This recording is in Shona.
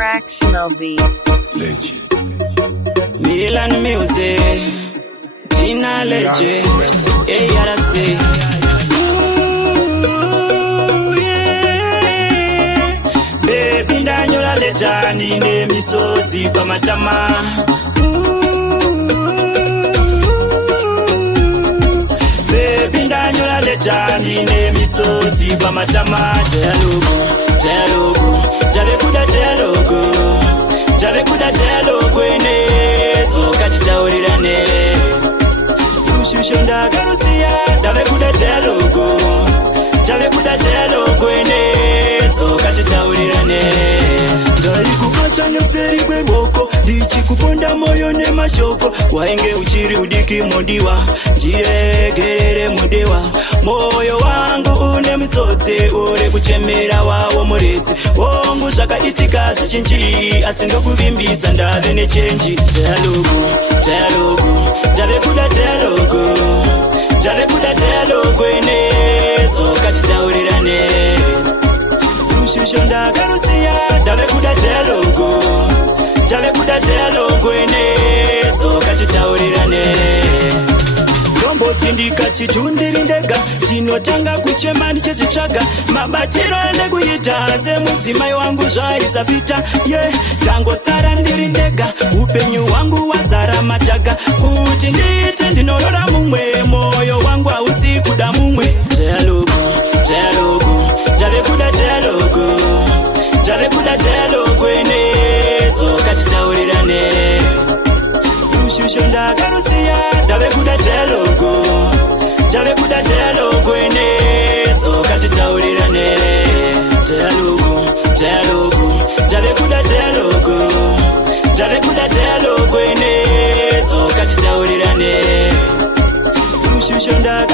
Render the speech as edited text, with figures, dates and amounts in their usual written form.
Fractional Beats. Legend. Milan Music, Tina Legend, ARC. Yeah. Baby ndanyola letani ne misodzi pamatama. Baby ndanyola letani ne misodzi pamatama. Dialogue, jave kuda dialogue ene so kachitaurirane. Ushusho ndagarusiya jave kuda dialogue ene so kachitaurirane. Ndaikuacha nekuseri kweboko ndichikuponda moyo nemashoko. Wainge uchiri udiki mudiwa ndiregerere mudiwa. Moyo wangu une misodzi uri kuchemera wawo muredzi wongu. Zvakaitika zvichinji asi ndokuvimbisa ndave nechenji. Dialogue, ndave kuda dialogue ene so kachitaurirane. Ushusho ndagarusiya ndave kuda dialogue ene so kachitaurirane. Ndomboti ndikachitundiri ndega ndinotanga kuchema ndichizvitsvaga. Mabatiro andekuita semudzimai wangu zvaisafita. Ndangosara ndiri ndega upenyu hwangu wazara madhaga. Kuti ndiite ndinorora mumwe moyo wangu hausi kuda mumwe. Dialogue, ndave kuda dialogue ene so kachitaurirane. Ushusho ndagarusiya ndave kuda dialogue ene so kachitaurirane. Dialogue, ndave kuda dialogue ene so kachitaurirane. Ushusho ndagarusiya